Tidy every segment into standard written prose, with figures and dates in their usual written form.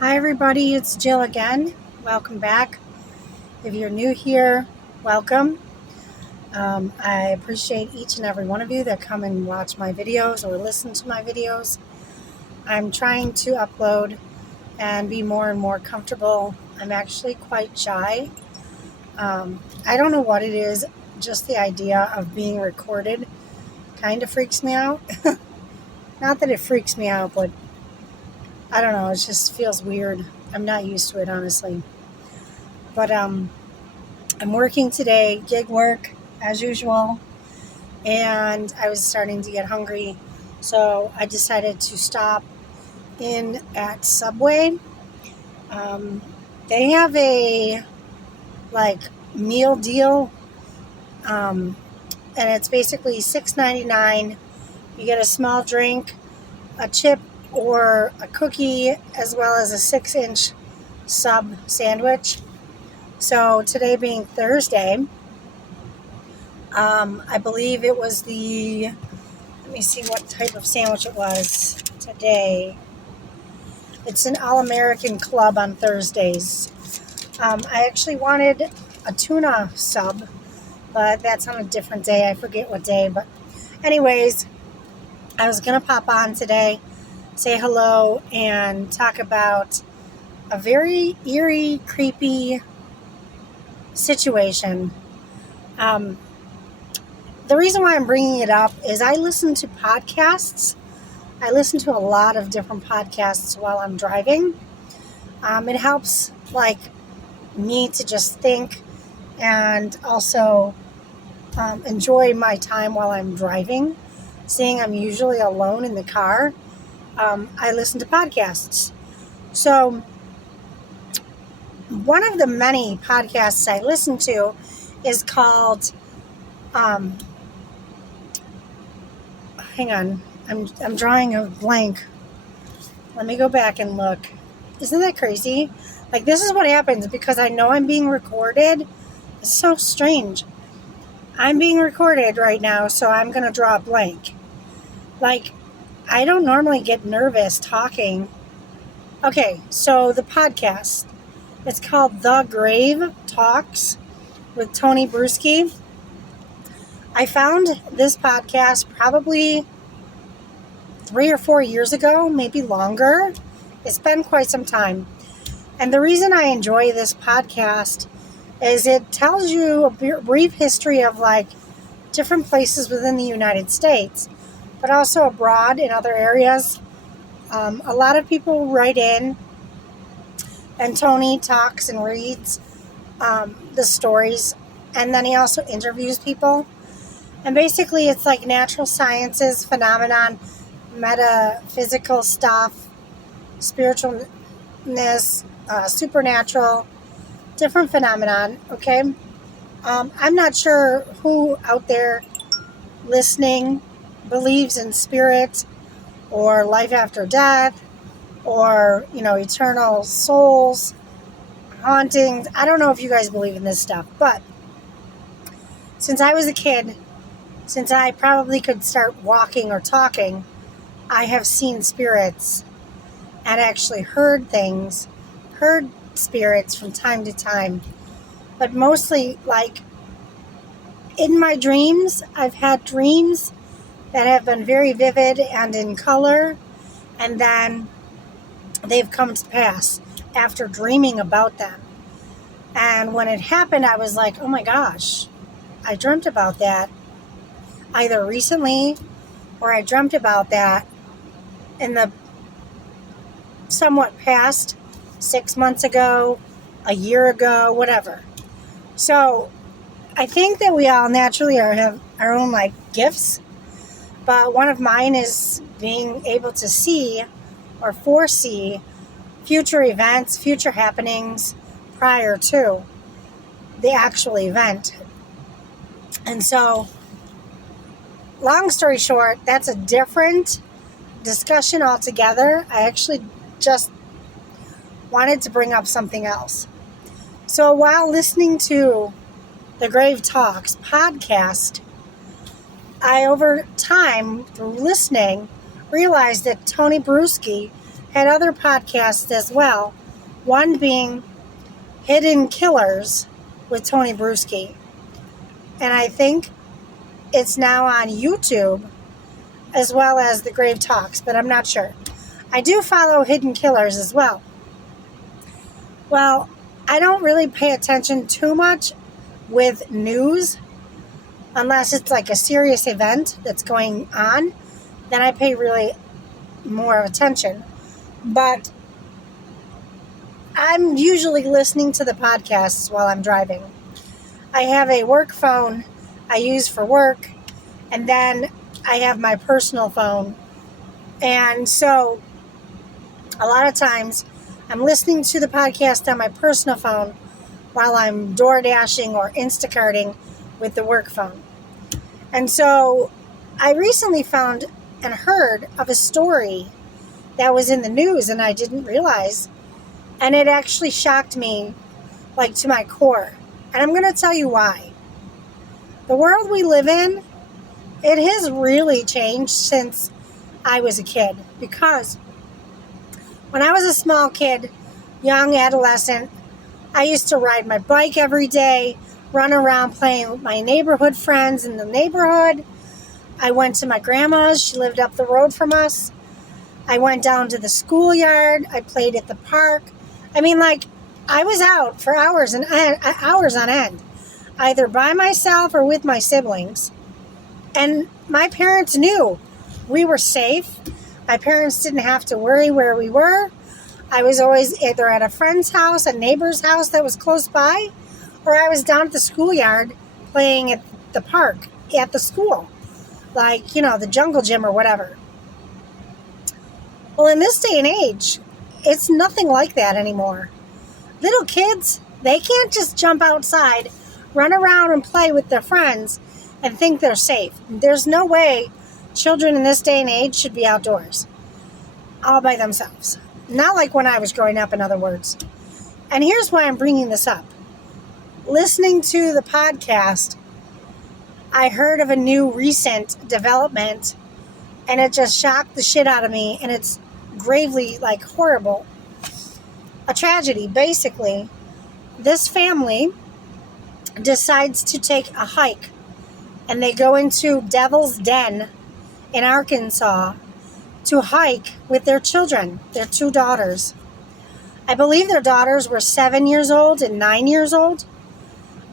Hi everybody, it's Jill again. Welcome back. If you're new here, welcome. I appreciate each and every one of you that come and watch my videos or listen to my videos. I'm trying to upload and be more and more comfortable. I'm actually quite shy. I don't know what it is, just the idea of being recorded kind of freaks me out. Not that it freaks me out, but I don't know, it just feels weird. I'm not used to it, honestly. But I'm working today, gig work as usual, and I was starting to get hungry, so I decided to stop in at Subway. Um, they have a like meal deal, and it's basically $6.99. You get a small drink, a chip, or a cookie, as well as a 6-inch sub sandwich. So today being Thursday, I believe it was let me see what type of sandwich it was today. It's an All-American Club on Thursdays. I actually wanted a tuna sub, but that's on a different day. I forget what day, but anyways, I was going to pop on today, say hello, and talk about a very eerie, creepy situation. The reason why I'm bringing it up is I listen to podcasts. I listen to a lot of different podcasts while I'm driving. It helps me to just think and also enjoy my time while I'm driving. Seeing I'm usually alone in the car, I listen to podcasts. So one of the many podcasts I listen to is called hang on, I'm drawing a blank. Let me go back and look. Isn't that crazy? This is what happens because I know I'm being recorded. It's so strange. I'm being recorded right now, so I'm going to draw a blank. I don't normally get nervous talking. Okay, so the podcast, it's called The Grave Talks with Tony Bruschi. I found this podcast probably 3 or 4 years ago, maybe longer. It's been quite some time. And the reason I enjoy this podcast is it tells you a brief history of different places within the United States, but also abroad in other areas. A lot of people write in, and Tony talks and reads the stories, and then he also interviews people. And basically it's like natural sciences, phenomenon, metaphysical stuff, spiritualness, supernatural, different phenomenon, okay? I'm not sure who out there listening believes in spirit or life after death or, eternal souls, hauntings. I don't know if you guys believe in this stuff, but since I was a kid, since I probably could start walking or talking, I have seen spirits and actually heard spirits from time to time. But mostly, in my dreams, I've had dreams that have been very vivid and in color, and then they've come to pass after dreaming about them. And when it happened, I was like, oh my gosh, I dreamt about that either recently or I dreamt about that in the somewhat past, 6 months ago, a year ago, whatever. So I think that we all naturally have our own gifts, but one of mine is being able to see or foresee future events, future happenings prior to the actual event. And so, long story short, that's a different discussion altogether. I actually just wanted to bring up something else. So while listening to the Grave Talks podcast, I, over time, through listening, realized that Tony Bruschi had other podcasts as well, one being Hidden Killers with Tony Bruschi. And I think it's now on YouTube as well as The Grave Talks, but I'm not sure. I do follow Hidden Killers as well. Well, I don't really pay attention too much with news unless it's like a serious event that's going on. Then I pay really more attention. But I'm usually listening to the podcasts while I'm driving. I have a work phone I use for work, and then I have my personal phone. And so a lot of times I'm listening to the podcast on my personal phone while I'm door dashing or Instacarting with the work phone. And so I recently found and heard of a story that was in the news and I didn't realize. And it actually shocked me, like, to my core. And I'm going to tell you why. The world we live in, it has really changed since I was a kid. Because when I was a small kid, young adolescent, I used to ride my bike every day, run around playing with my neighborhood friends in the neighborhood. I went to my grandma's. She lived up the road from us. I went down to the schoolyard. I played at the park. I mean, like, I was out for hours on end, either by myself or with my siblings. And my parents knew we were safe. My parents didn't have to worry where we were. I was always either at a friend's house, a neighbor's house that was close by, or I was down at the schoolyard playing at the park at the school, like, you know, the jungle gym or whatever. Well, in this day and age, it's nothing like that anymore. Little kids, they can't just jump outside, run around and play with their friends and think they're safe. There's no way children in this day and age should be outdoors all by themselves. Not like when I was growing up, in other words. And here's why I'm bringing this up. Listening to the podcast, I heard of a new recent development, and it just shocked the shit out of me, and it's gravely, like, horrible. A tragedy, basically. This family decides to take a hike, and they go into Devil's Den in Arkansas to hike with their children, their two daughters. I believe their daughters were 7 years old and 9 years old.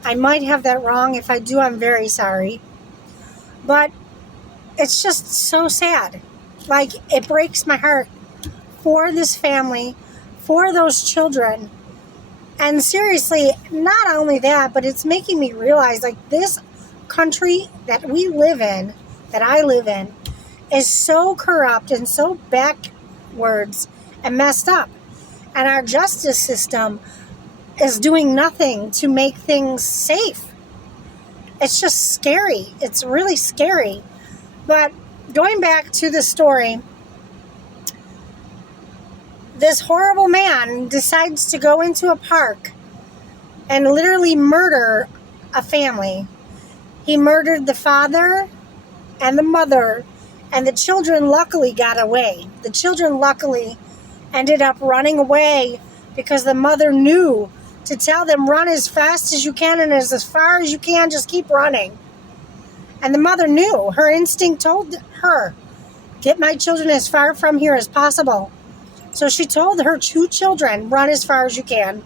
I might have that wrong. If I do, I'm very sorry. But it's just so sad. Like, it breaks my heart for this family, for those children. And seriously, not only that, but it's making me realize, like, this country that we live in, that I live in, is so corrupt and so backwards and messed up. And our justice system is doing nothing to make things safe. It's just scary. It's really scary. But going back to the story, this horrible man decides to go into a park and literally murder a family. He murdered the father and the mother, and the children luckily got away. The children luckily ended up running away because the mother knew to tell them, run as fast as you can and as far as you can, just keep running. And the mother knew. Her instinct told her, get my children as far from here as possible. So she told her two children, run as far as you can.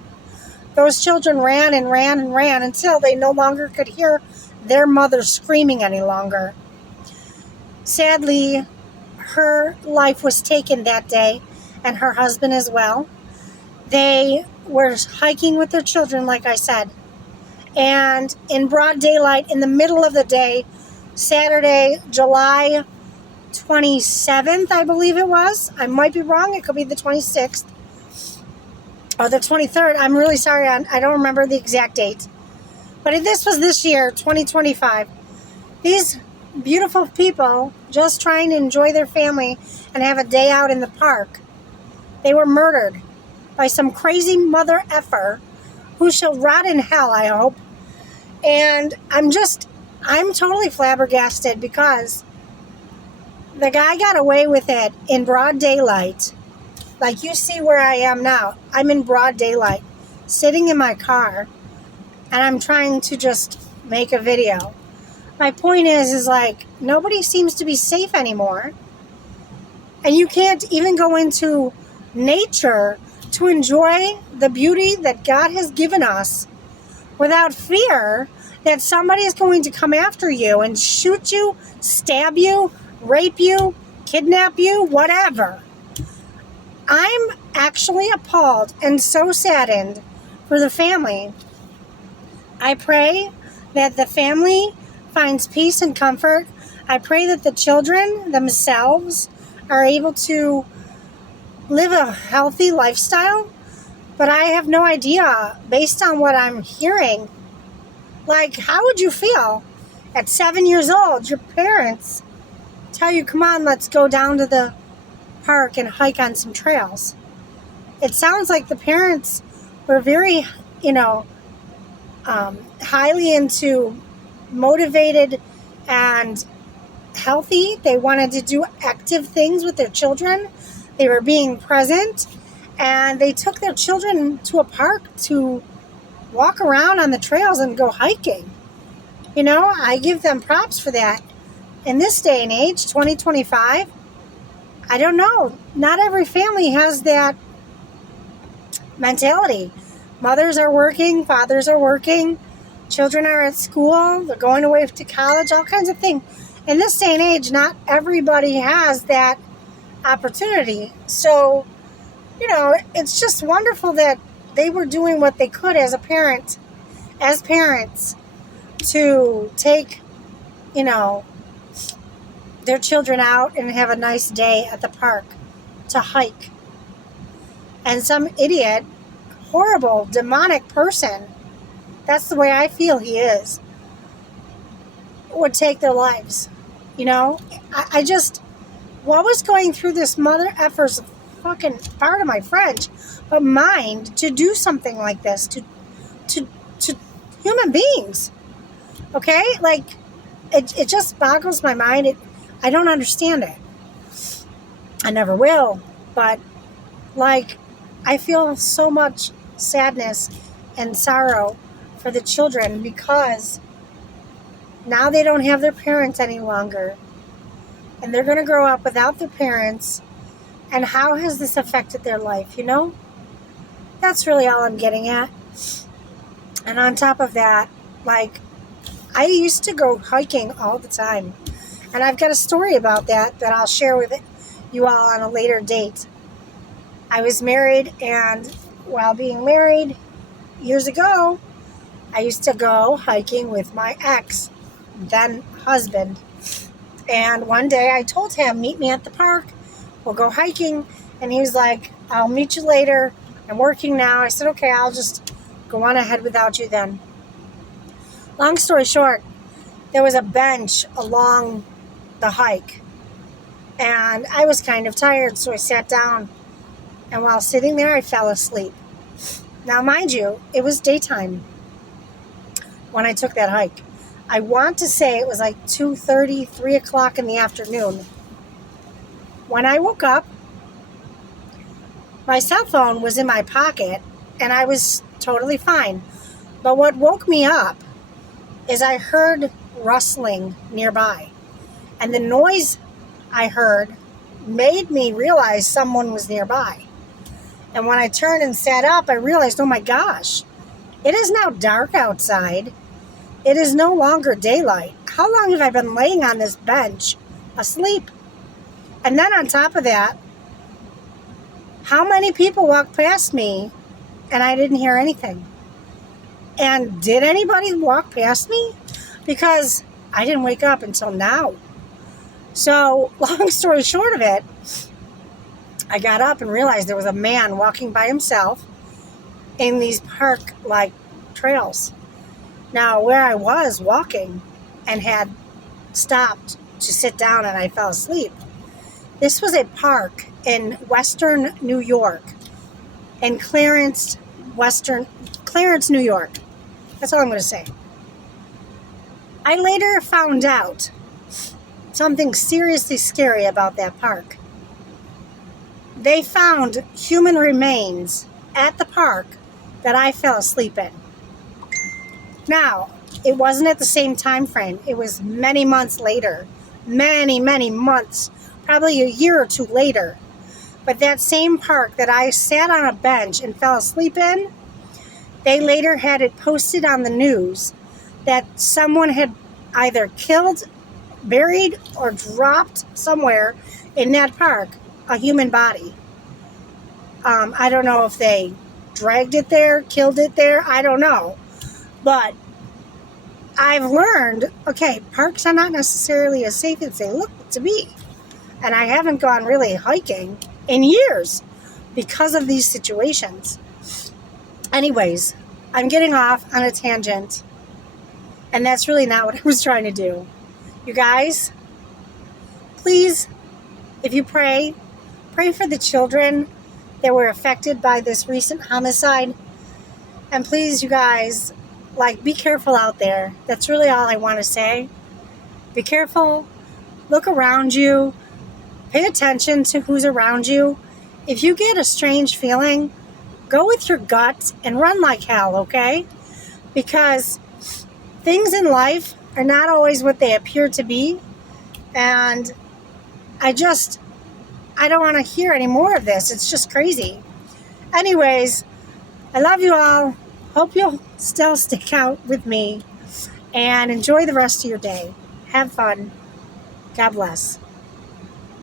Those children ran and ran and ran until they no longer could hear their mother screaming any longer. Sadly, her life was taken that day, and her husband as well. They were hiking with their children, like I said. And in broad daylight, in the middle of the day, Saturday, July 27th, I believe it was. I might be wrong. It could be the 26th or the 23rd. I'm really sorry. I don't remember the exact date. But this was this year, 2025. These beautiful people just trying to enjoy their family and have a day out in the park. They were murdered by some crazy mother effer who shall rot in hell, I hope. And I'm totally flabbergasted because the guy got away with it in broad daylight. Like you see where I am now. I'm in broad daylight, sitting in my car, and I'm trying to just make a video. My point is like, nobody seems to be safe anymore. And you can't even go into nature to enjoy the beauty that God has given us without fear that somebody is going to come after you and shoot you, stab you, rape you, kidnap you, whatever. I'm actually appalled and so saddened for the family. I pray that the family finds peace and comfort. I pray that the children themselves are able to live a healthy lifestyle. But I have no idea, based on what I'm hearing, like, how would you feel at 7 years old? Your parents tell you, come on, let's go down to the park and hike on some trails. It sounds like the parents were very, highly into motivated and healthy. They wanted to do active things with their children. They were being present, and they took their children to a park to walk around on the trails and go hiking. I give them props for that. In this day and age, 2025, I don't know. Not every family has that mentality. Mothers are working, fathers are working, children are at school, they're going away to college, all kinds of things. In this day and age, not everybody has that opportunity. So, it's just wonderful that they were doing what they could as parents, to take, their children out and have a nice day at the park to hike. And some idiot, horrible, demonic person, that's the way I feel he is, would take their lives. I just, what was going through this mother effer's fucking, part of my French, but mind to do something like this to human beings? Okay? Like, it just boggles my mind. I don't understand it. I never will. But, like, I feel so much sadness and sorrow for the children because now they don't have their parents any longer. And they're going to grow up without their parents. And how has this affected their life, That's really all I'm getting at. And on top of that, like, I used to go hiking all the time. And I've got a story about that I'll share with you all on a later date. I was married, and while being married years ago, I used to go hiking with my ex, then husband. And one day I told him, meet me at the park. We'll go hiking. And he was like, I'll meet you later. I'm working now. I said, okay, I'll just go on ahead without you then. Long story short, there was a bench along the hike. And I was kind of tired, so I sat down. And while sitting there, I fell asleep. Now, mind you, it was daytime when I took that hike. I want to say it was like 2:30, 3 o'clock in the afternoon. When I woke up, my cell phone was in my pocket, and I was totally fine. But what woke me up is I heard rustling nearby. And the noise I heard made me realize someone was nearby. And when I turned and sat up, I realized, oh my gosh, it is now dark outside. It is no longer daylight. How long have I been laying on this bench asleep? And then on top of that, how many people walked past me and I didn't hear anything? And did anybody walk past me? Because I didn't wake up until now. So, long story short of it, I got up and realized there was a man walking by himself in these park-like trails. Now, where I was walking and had stopped to sit down and I fell asleep, this was a park in western New York, in Clarence, New York. That's all I'm going to say. I later found out something seriously scary about that park. they found human remains at the park that I fell asleep in. Now, it wasn't at the same time frame. It was many months later. Many months. Probably a year or two later. But that same park that I sat on a bench and fell asleep in, they later had it posted on the news that someone had either killed, buried, or dropped somewhere in that park a human body. I don't know if they dragged it there, killed it there, I don't know. But I've learned, okay, parks are not necessarily as safe as they look to be. And I haven't gone really hiking in years because of these situations. Anyways, I'm getting off on a tangent. And that's really not what I was trying to do. You guys, please, if you pray for the children that were affected by this recent homicide. And please, you guys, be careful out there. That's really all I want to say. Be careful. Look around you. Pay attention to who's around you. If you get a strange feeling, go with your gut and run like hell, okay? Because things in life are not always what they appear to be. And I don't want to hear any more of this. It's just crazy. Anyways, I love you all. Hope you'll still stick out with me and enjoy the rest of your day. Have fun. God bless.